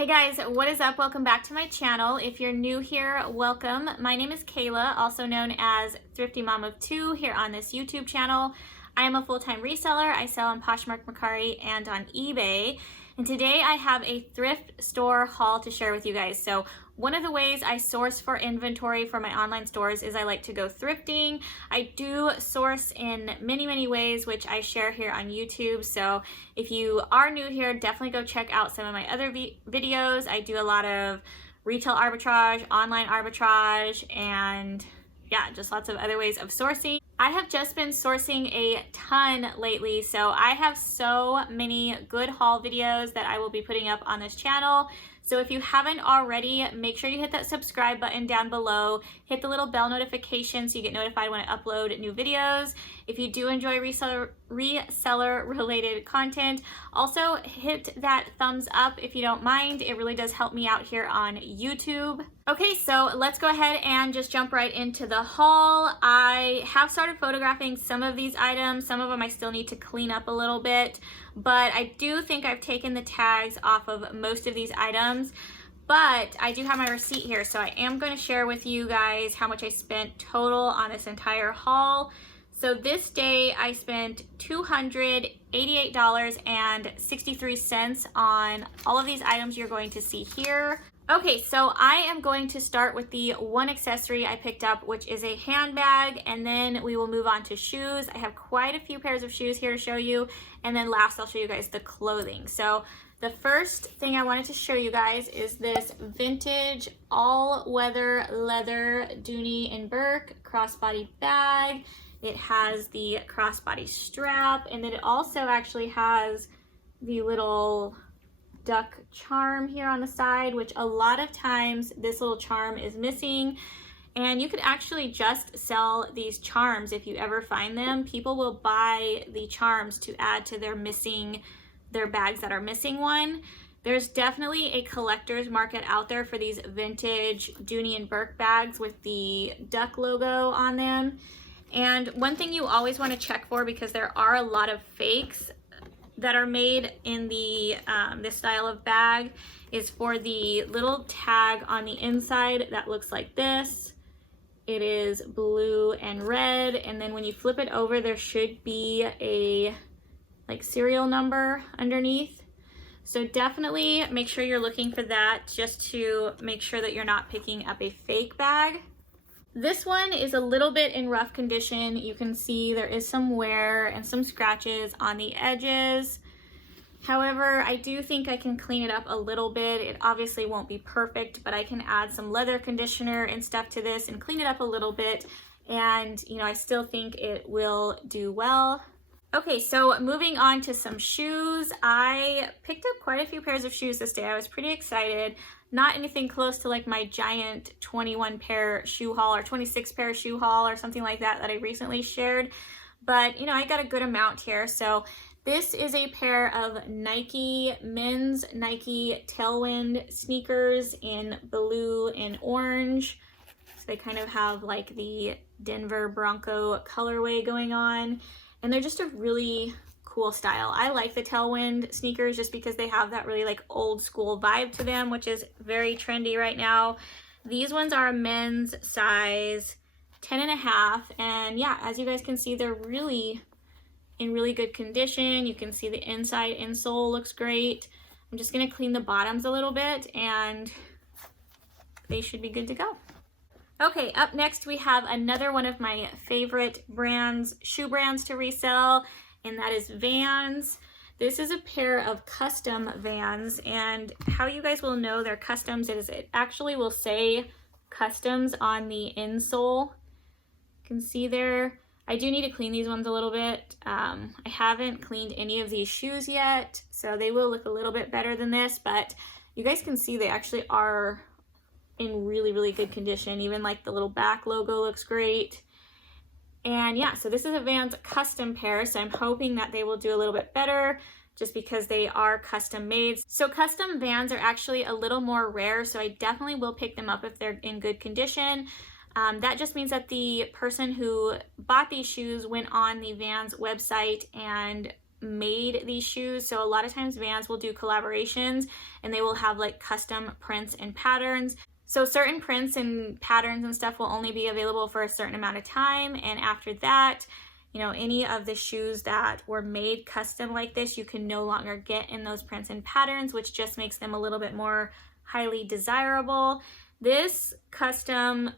Hey guys, what is up? Welcome back to my channel. If you're new here, welcome. My name is Kayla, also known as Thrifty Mom of Two here on this YouTube channel. I am a full-time reseller. I sell on Poshmark, Mercari, and on eBay. And today I have a thrift store haul to share with you guys. So one of the ways I source for inventory for my online stores is I like to go thrifting. I do source in many ways, which I share here on YouTube. So if you are new here, definitely go check out some of my other videos. I do a lot of retail arbitrage, online arbitrage, and yeah, just lots of other ways of sourcing. I have just been sourcing a ton lately, so I have so many good haul videos that I will be putting up on this channel. So if you haven't already, make sure you hit that subscribe button down below. Hit the little bell notification so you get notified when I upload new videos. If you do enjoy reseller related content, also hit that thumbs up if you don't mind. It really does help me out here on YouTube. Okay, so let's go ahead and just jump right into the haul. I have started photographing some of these items. Some of them I still need to clean up a little bit, but I do think I've taken the tags off of most of these items. But I do have my receipt here, so I am going to share with you guys how much I spent total on this entire haul. So this day I spent $288.63 on all of these items you're going to see here. Okay, so I am going to start with the one accessory I picked up, which is a handbag, and then we will move on to shoes. I have quite a few pairs of shoes here to show you, and then last I'll show you guys the clothing. So the first thing I wanted to show you guys is this vintage all-weather leather Dooney and Bourke crossbody bag. It has the crossbody strap, and then it also actually has the little duck charm here on the side, which a lot of times this little charm is missing. And you could actually just sell these charms if you ever find them. People will buy the charms to add to their bags that are missing one. There's definitely a collector's market out there for these vintage Dooney and Bourke bags with the duck logo on them. And one thing you always want to check for, because there are a lot of fakes that are made in the this style of bag, is for the little tag on the inside that looks like this. It is blue and red, and then when you flip it over, there should be a like serial number underneath. So definitely make sure you're looking for that, just to make sure that you're not picking up a fake bag. This one is a little bit in rough condition. You can see there is some wear and some scratches on the edges. However, I do think I can clean it up a little bit. It obviously won't be perfect, but I can add some leather conditioner and stuff to this and clean it up a little bit. And, you know, I still think it will do well. Okay, so moving on to some shoes. I picked up quite a few pairs of shoes this day. I was pretty excited. Not anything close to like my giant 21 pair shoe haul or 26 pair shoe haul or something like that I recently shared. But, you know, I got a good amount here. So this is a pair of men's Nike Tailwind sneakers in blue and orange. So they kind of have like the Denver Bronco colorway going on. And they're just a really cool style. I like the Tailwind sneakers just because they have that really like old school vibe to them, which is very trendy right now. These ones are a men's size 10.5, and yeah, as you guys can see, they're really in really good condition. You can see the inside insole looks great. I'm just gonna clean the bottoms a little bit and they should be good to go. Okay, up next we have another one of my favorite brands, shoe brands to resell, and that is Vans. This is a pair of custom Vans, and how you guys will know they're customs is it actually will say customs on the insole. You can see there. I do need to clean these ones a little bit. I haven't cleaned any of these shoes yet, so they will look a little bit better than this, but you guys can see they actually are in really good condition. Even like the little back logo looks great. And yeah, so this is a Vans custom pair, so I'm hoping that they will do a little bit better just because they are custom made. So custom Vans are actually a little more rare, so I definitely will pick them up if they're in good condition. That just means that the person who bought these shoes went on the Vans website and made these shoes. So a lot of times Vans will do collaborations and they will have like custom prints and patterns. So certain prints and patterns and stuff will only be available for a certain amount of time, and after that, you know, any of the shoes that were made custom like this, you can no longer get in those prints and patterns, which just makes them a little bit more highly desirable. This custom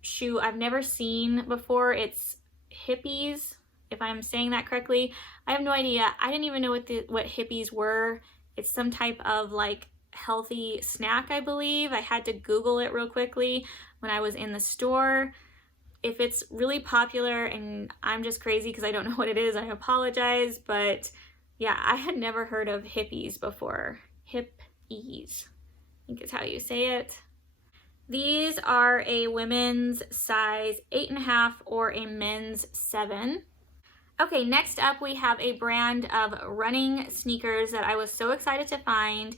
shoe I've never seen before. It's hippies, if I'm saying that correctly. I have no idea. I didn't even know what hippies were. It's some type of like healthy snack, I believe. I had to Google it real quickly when I was in the store. If it's really popular and I'm just crazy because I don't know what it is, I apologize. But yeah, I had never heard of hippies before. Hippies, I think is how you say it. These are a women's size 8.5 or a men's 7. Okay, next up we have a brand of running sneakers that I was so excited to find.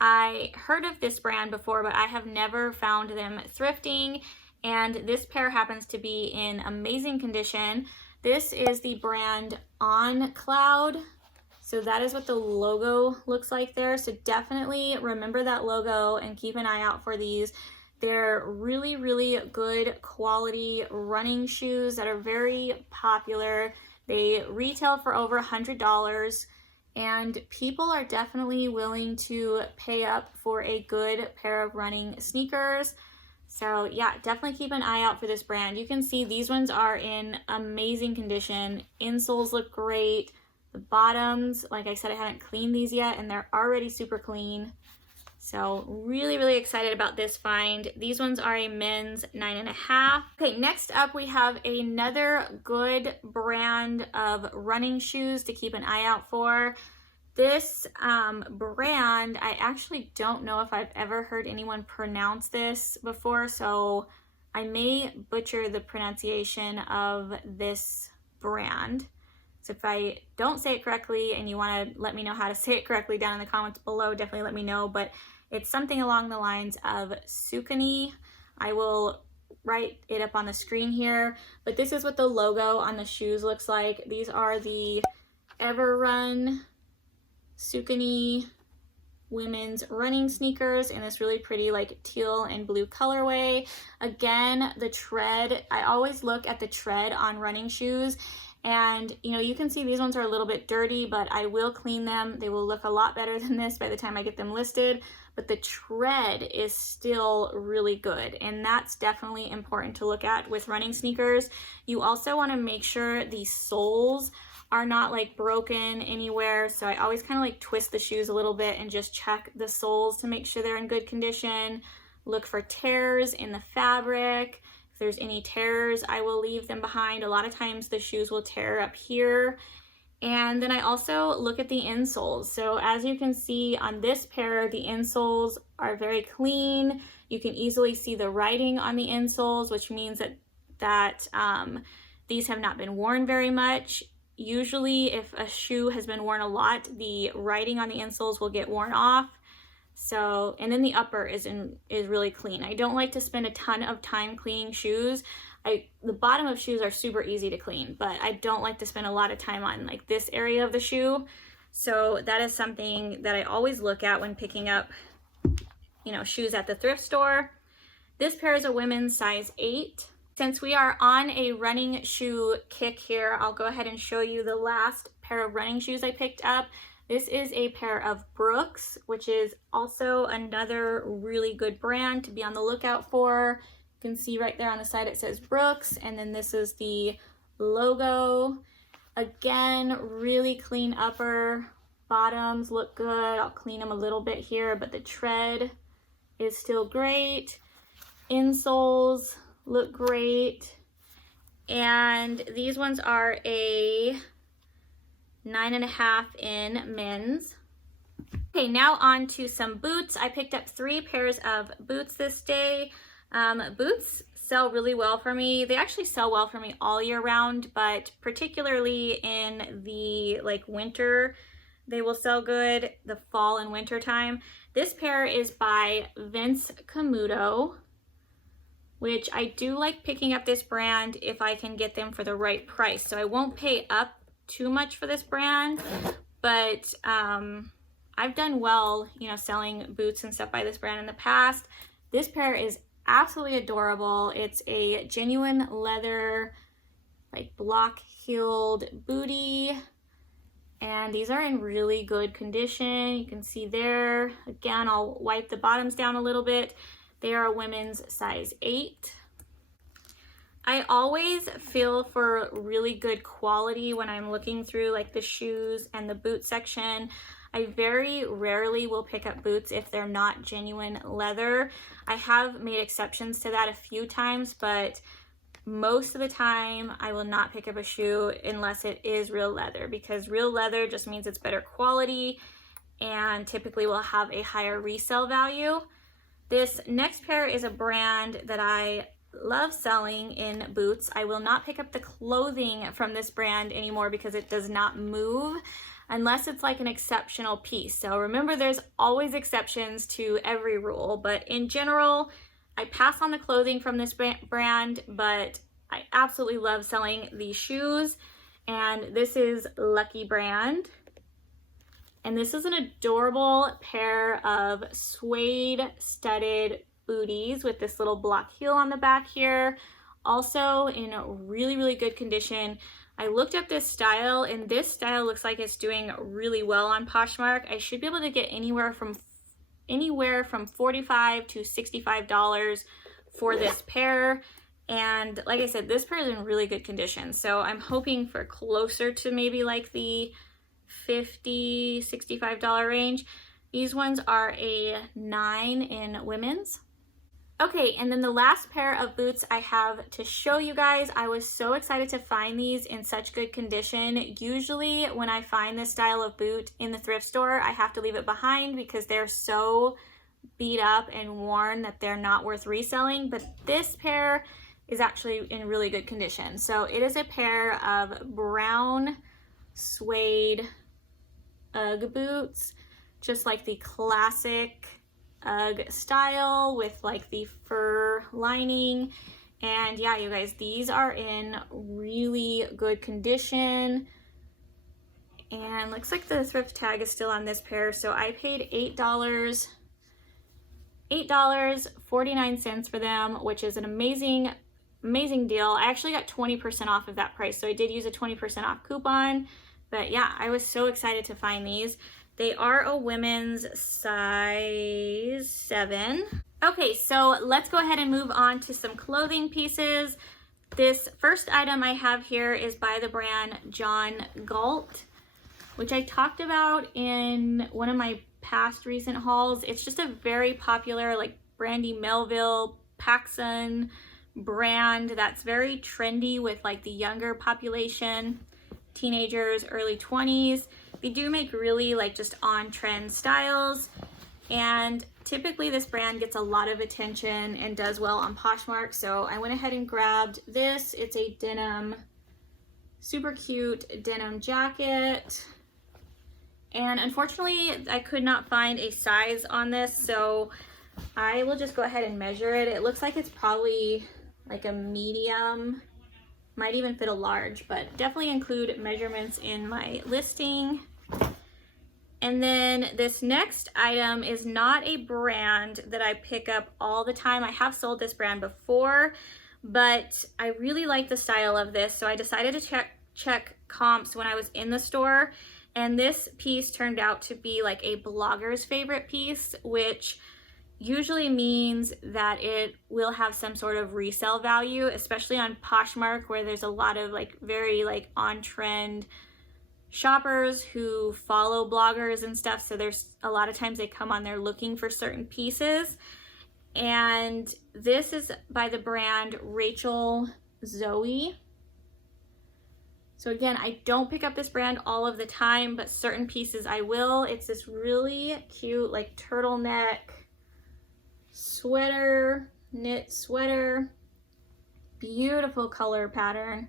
I heard of this brand before, but I have never found them thrifting, and this pair happens to be in amazing condition. This is the brand On Cloud. So that is what the logo looks like there. So definitely remember that logo and keep an eye out for these. They're really, really good quality running shoes that are very popular. They retail for over $100. And people are definitely willing to pay up for a good pair of running sneakers. So yeah, definitely keep an eye out for this brand. You can see these ones are in amazing condition. Insoles look great. The bottoms, like I said, I haven't cleaned these yet and they're already super clean. So really, really excited about this find. These ones are a men's 9.5. Okay, next up we have another good brand of running shoes to keep an eye out for. This brand, I actually don't know if I've ever heard anyone pronounce this before, so I may butcher the pronunciation of this brand. So if I don't say it correctly and you want to let me know how to say it correctly down in the comments below, definitely let me know. But it's something along the lines of Saucony. I will write it up on the screen here. But this is what the logo on the shoes looks like. These are the Everrun Saucony women's running sneakers in this really pretty like teal and blue colorway. Again, the tread, I always look at the tread on running shoes. And, you know, you can see these ones are a little bit dirty, but I will clean them. They will look a lot better than this by the time I get them listed. But the tread is still really good. And that's definitely important to look at with running sneakers. You also want to make sure the soles are not like broken anywhere. So I always kind of like twist the shoes a little bit and just check the soles to make sure they're in good condition. Look for tears in the fabric. If there's any tears, I will leave them behind. A lot of times the shoes will tear up here. And then I also look at the insoles. So as you can see on this pair, the insoles are very clean. You can easily see the writing on the insoles, which means that these have not been worn very much. Usually if a shoe has been worn a lot, the writing on the insoles will get worn off. So, and then the upper is really clean. I don't like to spend a ton of time cleaning shoes. The bottom of shoes are super easy to clean, but I don't like to spend a lot of time on like this area of the shoe. So that is something that I always look at when picking up, you know, shoes at the thrift store. This pair is a women's size 8. Since we are on a running shoe kick here, I'll go ahead and show you the last pair of running shoes I picked up. This is a pair of Bourke's, which is also another really good brand to be on the lookout for. You can see right there on the side it says Bourke's, and then this is the logo. Again, really clean upper, bottoms look good. I'll clean them a little bit here, but the tread is still great. Insoles look great. And these ones are a 9.5 in men's. Okay, now on to some boots. I picked up 3 pairs of boots this day. Boots sell really well for me. They actually sell well for me all year round, but particularly in the like winter, they will sell good, the fall and winter time. This pair is by Vince Camuto, which I do like picking up this brand if I can get them for the right price. So I won't pay up too much for this brand, but I've done well, you know, selling boots and stuff by this brand in the past. This pair is absolutely adorable. It's a genuine leather, like block-heeled bootie, and these are in really good condition. You can see there, again, I'll wipe the bottoms down a little bit. They are a women's size 8. I always feel for really good quality when I'm looking through like the shoes and the boot section. I very rarely will pick up boots if they're not genuine leather. I have made exceptions to that a few times, but most of the time I will not pick up a shoe unless it is real leather, because real leather just means it's better quality and typically will have a higher resale value. This next pair is a brand that I love selling in boots. I will not pick up the clothing from this brand anymore because it does not move unless it's like an exceptional piece. So remember, there's always exceptions to every rule, but in general, I pass on the clothing from this brand, but I absolutely love selling these shoes. And this is Lucky brand. And this is an adorable pair of suede studded booties with this little block heel on the back here. Also in really, really good condition. I looked up this style, and this style looks like it's doing really well on Poshmark. I should be able to get anywhere from $45 to $65 for this pair. And like I said, this pair is in really good condition. So I'm hoping for closer to maybe like the $50, $65 range. These ones are a 9 in women's. Okay, and then the last pair of boots I have to show you guys. I was so excited to find these in such good condition. Usually when I find this style of boot in the thrift store, I have to leave it behind because they're so beat up and worn that they're not worth reselling. But this pair is actually in really good condition. So it is a pair of brown suede Ugg boots, just like the classic Ugg style with like the fur lining. And yeah, you guys, these are in really good condition, and looks like the thrift tag is still on this pair. So I paid $8.49 for them, which is an amazing deal. I actually got 20% off of that price, so I did use a 20% off coupon. But yeah, I was so excited to find these. They are a women's size 7. Okay, so let's go ahead and move on to some clothing pieces. This first item I have here is by the brand John Galt, which I talked about in one of my past recent hauls. It's just a very popular, like Brandy Melville, PacSun brand that's very trendy with like the younger population, teenagers, early 20s. They do make really like just on-trend styles, and typically this brand gets a lot of attention and does well on Poshmark. So I went ahead and grabbed this. It's a denim, super cute denim jacket. And unfortunately, I could not find a size on this, so I will just go ahead and measure it. It looks like it's probably like a medium, might even fit a large, but definitely include measurements in my listing. And then this next item is not a brand that I pick up all the time. I have sold this brand before, but I really like the style of this, so I decided to check comps when I was in the store. And this piece turned out to be like a blogger's favorite piece, which usually means that it will have some sort of resale value, especially on Poshmark, where there's a lot of like very like on-trend shoppers who follow bloggers and stuff. So there's a lot of times they come on there looking for certain pieces. And this is by the brand Rachel Zoe. So again, I don't pick up this brand all of the time, but certain pieces I will. It's this really cute like turtleneck sweater, knit sweater, beautiful color pattern.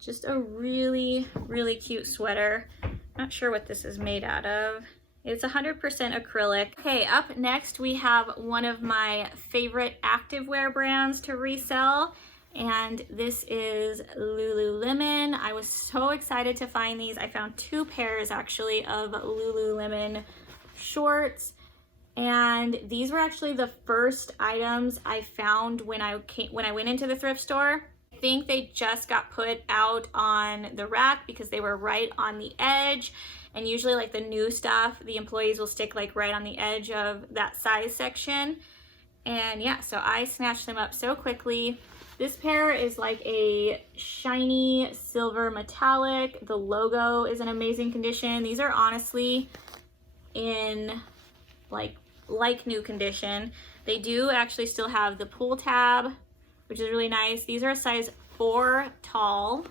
Just a really, really cute sweater. Not sure what this is made out of. It's 100% acrylic. Okay, up next we have one of my favorite activewear brands to resell. And this is Lululemon. I was so excited to find these. I found 2 pairs actually of Lululemon shorts, and these were actually the first items I found when I went into the thrift store. I think they just got put out on the rack because they were right on the edge, and usually like the new stuff, the employees will stick like right on the edge of that size section. And yeah, so I snatched them up so quickly. This pair is like a shiny silver metallic. The logo is in amazing condition. These are honestly in like new condition. They do actually still have the pull tab, which is really nice. These are a size 4 tall.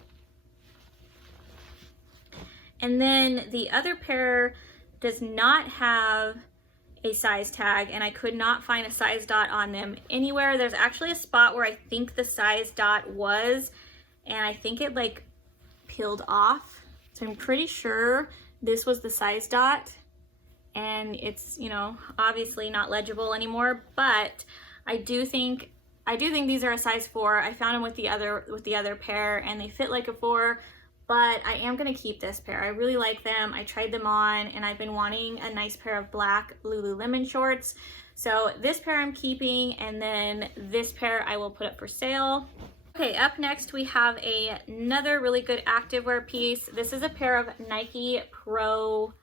And then the other pair does not have a size tag, and I could not find a size dot on them anywhere. There's actually a spot where I think the size dot was, and I think it like peeled off. So I'm pretty sure this was the size dot, and it's, you know, obviously not legible anymore, but I do think these are a size 4. I found them with the other pair, and they fit like a 4. But I am gonna keep this pair. I really like them. I tried them on, and I've been wanting a nice pair of black Lululemon shorts. So this pair I'm keeping, and then this pair I will put up for sale. Okay, up next we have another really good activewear piece. This is a pair of Nike Pro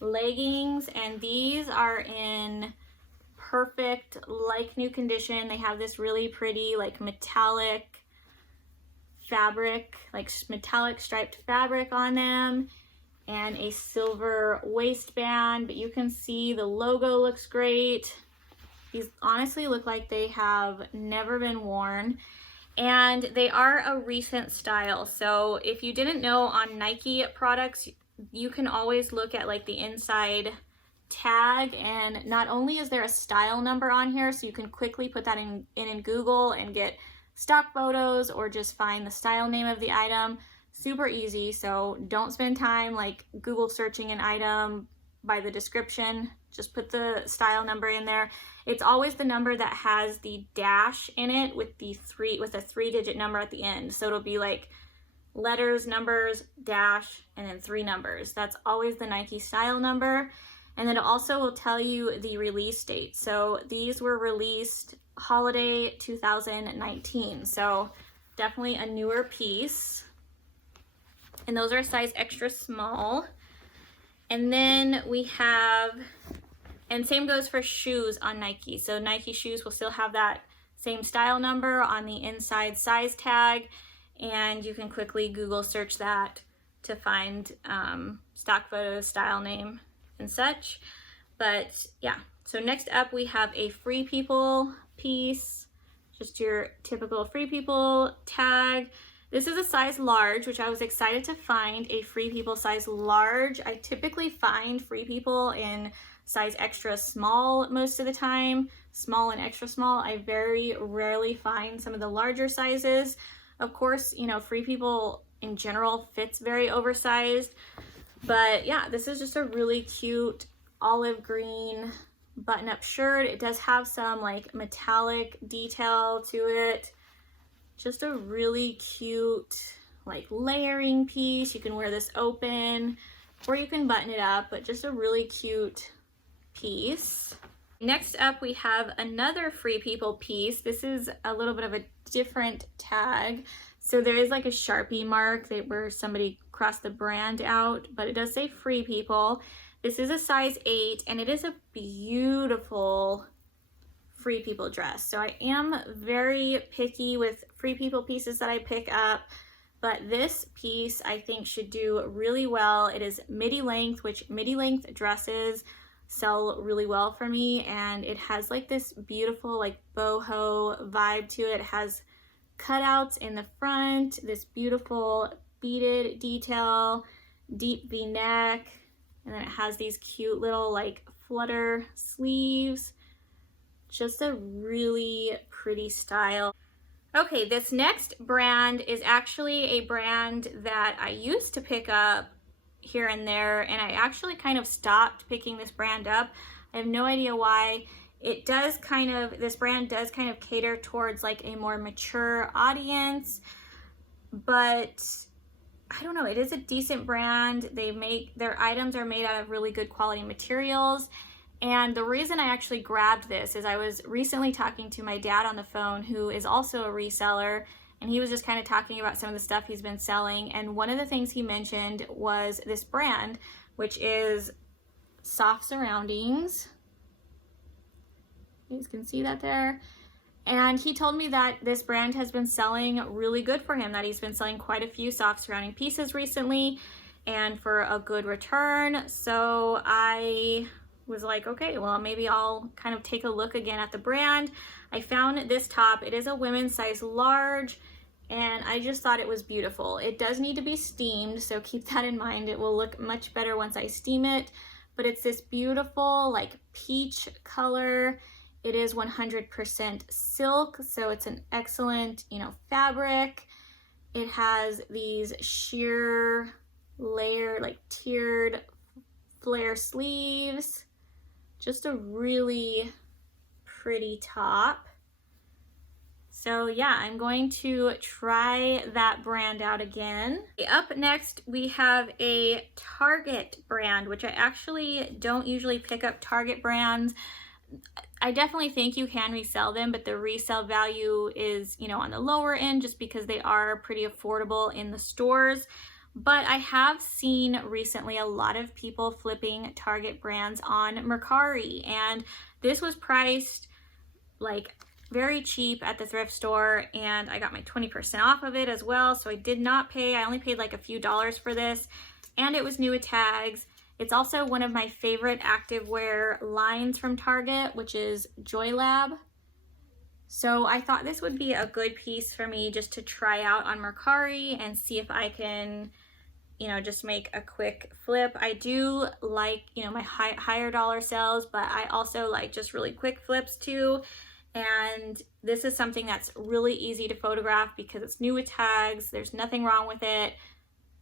leggings, and these are in perfect like new condition. They have this really pretty like metallic fabric, like metallic striped fabric on them, and a silver waistband, but you can see the logo looks great. These honestly look like they have never been worn, and they are a recent style. So if you didn't know, on Nike products you can always look at like the inside tag, and not only is there a style number on here, so you can quickly put that in Google and get stock photos or just find the style name of the item. Super easy, so don't spend time like Google searching an item by the description. Just put the style number in there. It's always the number that has the dash in it with a 3-digit number at the end. So it'll be like letters, numbers, dash, and then 3 numbers. That's always the Nike style number. And then it also will tell you the release date. So these were released holiday 2019, so definitely a newer piece, and those are a size extra small. And then we have, and same goes for shoes on Nike, so Nike shoes will still have that same style number on the inside size tag, and you can quickly Google search that to find stock photos, style name, and such. But yeah, so next up we have a Free People piece, just your typical Free People tag. This is a size large, which I was excited to find a Free People size large. I typically find Free People in size extra small most of the time, small and extra small. I very rarely find some of the larger sizes. Of course, you know, Free People in general fits very oversized, but yeah, this is just a really cute olive green button-up shirt. It does have some like metallic detail to it. Just a really cute like layering piece. You can wear this open or you can button it up, but just a really cute piece. Next up we have another Free People piece. This is a little bit of a different tag. So there is like a Sharpie mark where somebody crossed the brand out, but it does say Free People. This is a size 8, and it is a beautiful Free People dress. So I am very picky with Free People pieces that I pick up, but this piece I think should do really well. It is midi length, which midi length dresses sell really well for me, and it has like this beautiful like boho vibe to it. It has cutouts in the front, this beautiful beaded detail, deep V-neck, and then it has these cute little like flutter sleeves. Just a really pretty style. Okay, this next brand is actually a brand that I used to pick up here and there, and I actually kind of stopped picking this brand up. I have no idea why. This brand does kind of cater towards like a more mature audience, but I don't know, it is a decent brand. Their items are made out of really good quality materials. And the reason I actually grabbed this is I was recently talking to my dad on the phone, who is also a reseller, and he was just kind of talking about some of the stuff he's been selling. And one of the things he mentioned was this brand, which is Soft Surroundings. You guys can see that there. And he told me that this brand has been selling really good for him, that he's been selling quite a few soft surrounding pieces recently and for a good return. So I was like, okay, well, maybe I'll kind of take a look again at the brand. I found this top. It is a women's size large, and I just thought it was beautiful. It does need to be steamed, so keep that in mind. It will look much better once I steam it, but it's this beautiful like peach color. It is 100% silk, so it's an excellent, fabric. It has these sheer layer, like tiered flare sleeves. Just a really pretty top. So yeah, I'm going to try that brand out again. Up next, we have a Target brand, which I actually don't usually pick up Target brands. I definitely think you can resell them, but the resale value is, on the lower end just because they are pretty affordable in the stores. But I have seen recently a lot of people flipping Target brands on Mercari, and this was priced like very cheap at the thrift store, and I got my 20% off of it as well. So I did not pay, I only paid like a few dollars for this, and it was new with tags. It's also one of my favorite activewear lines from Target, which is JoyLab. So I thought this would be a good piece for me just to try out on Mercari and see if I can, just make a quick flip. I do like, my higher dollar sales, but I also like just really quick flips too. And this is something that's really easy to photograph because it's new with tags. There's nothing wrong with it.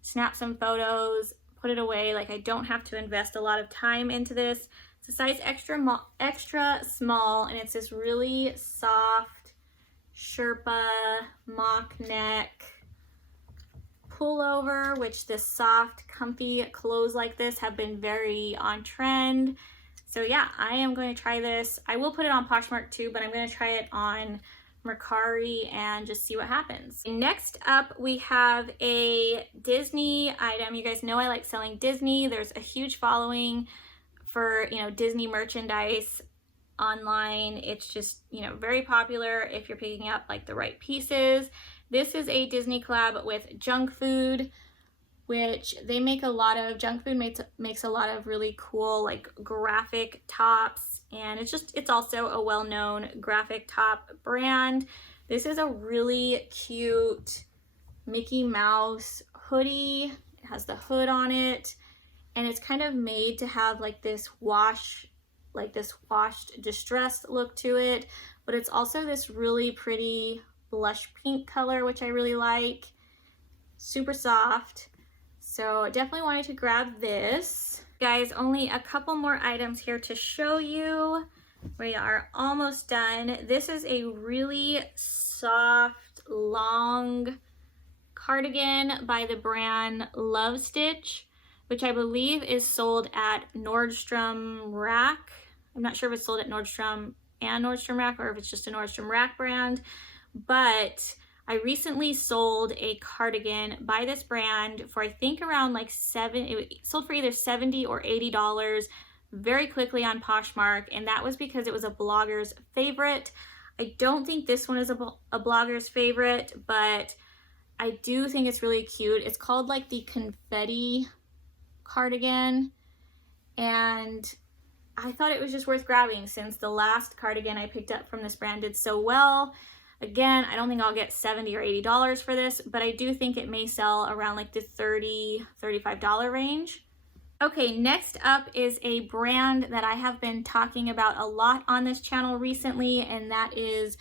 Snap some photos, put it away. Like, I don't have to invest a lot of time into this. It's a size extra small, and it's this really soft Sherpa mock neck pullover, which the soft comfy clothes like this have been very on trend. So yeah, I am going to try this. I will put it on Poshmark too, but I'm going to try it on Mercari and just see what happens. Next up, we have a Disney item. You guys know I like selling Disney. There's a huge following for, Disney merchandise online. It's just, very popular if you're picking up like the right pieces. This is a Disney collab with Junk Food, which they make a lot of, Junk Food makes a lot of really cool like graphic tops, and it's also a well-known graphic top brand. This is a really cute Mickey Mouse hoodie. It has the hood on it, and it's kind of made to have like this washed distressed look to it, but it's also this really pretty blush pink color, which I really like. Super soft. So definitely wanted to grab this. Guys, only a couple more items here to show you. We are almost done. This is a really soft, long cardigan by the brand Love Stitch, which I believe is sold at Nordstrom Rack. I'm not sure if it's sold at Nordstrom and Nordstrom Rack, or if it's just a Nordstrom Rack brand, but I recently sold a cardigan by this brand for I think around like it sold for either $70 or $80 very quickly on Poshmark, and that was because it was a blogger's favorite. I don't think this one is a blogger's favorite, but I do think it's really cute. It's called like the confetti cardigan, and I thought it was just worth grabbing since the last cardigan I picked up from this brand did so well. Again, I don't think I'll get $70 or $80 for this, but I do think it may sell around like the $30, $35 range. Okay, next up is a brand that I have been talking about a lot on this channel recently, and that is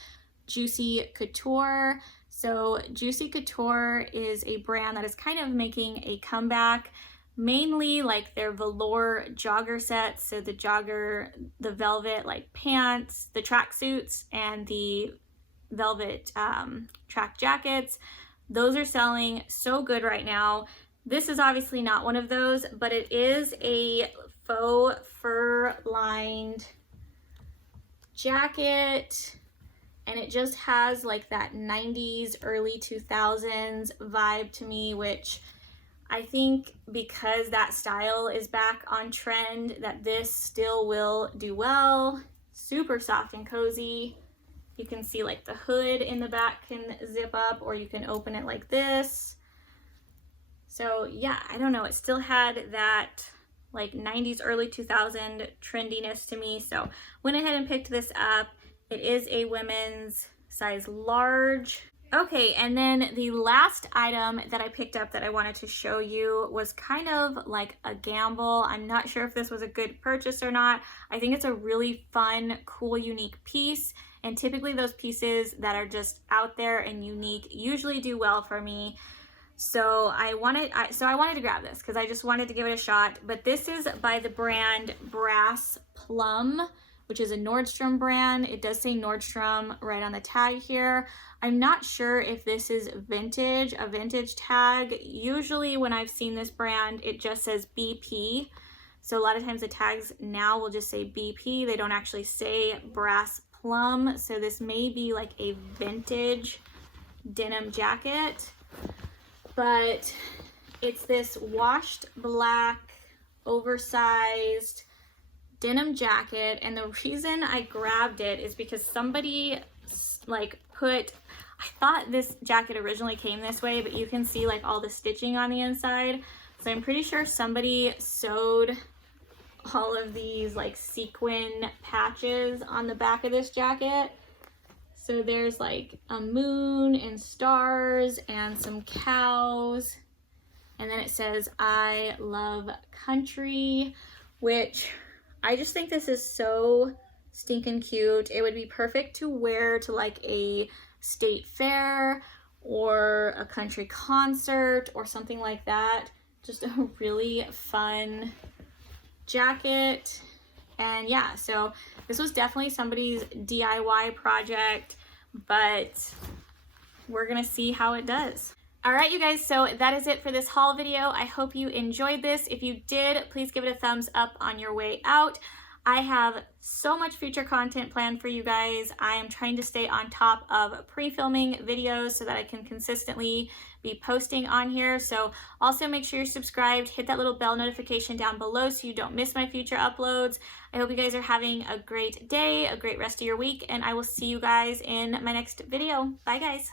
Juicy Couture. So Juicy Couture is a brand that is kind of making a comeback. mainly like their velour jogger sets. So the jogger, the velvet like pants, the track suits, and the velvet track jackets. Those are selling so good right now. This is obviously not one of those, but it is a faux fur lined jacket, and it just has like that 90s, early 2000s vibe to me, which I think because that style is back on trend, that this still will do well. Super soft and cozy. You can see like the hood in the back can zip up, or you can open it like this. So yeah, I don't know, it still had that like 90s, early 2000 trendiness to me. So went ahead and picked this up. It is a women's size large. Okay, and then the last item that I picked up that I wanted to show you was kind of like a gamble. I'm not sure if this was a good purchase or not. I think it's a really fun, cool, unique piece. And typically those pieces that are just out there and unique usually do well for me. So I wanted to grab this because I just wanted to give it a shot. But this is by the brand Brass Plum, which is a Nordstrom brand. It does say Nordstrom right on the tag here. I'm not sure if this is vintage, a vintage tag. Usually when I've seen this brand, it just says BP. So a lot of times the tags now will just say BP. They don't actually say Brass Plum. So this may be like a vintage denim jacket, but it's this washed black, oversized denim jacket. And the reason I grabbed it is because somebody like I thought this jacket originally came this way, but you can see like all the stitching on the inside. So I'm pretty sure somebody sewed all of these like sequin patches on the back of this jacket. So there's like a moon and stars and some cows. And then it says, "I love country," which I just think this is so stinking cute. It would be perfect to wear to like a state fair or a country concert or something like that. Just a really fun jacket. And yeah, so this was definitely somebody's DIY project, but we're gonna see how it does. All right, you guys, so that is it for this haul video. I hope you enjoyed this. If you did, please give it a thumbs up on your way out. I have so much future content planned for you guys. I am trying to stay on top of pre-filming videos so that I can consistently be posting on here. So also make sure you're subscribed, hit that little bell notification down below so you don't miss my future uploads. I hope you guys are having a great day, a great rest of your week, and I will see you guys in my next video. Bye guys.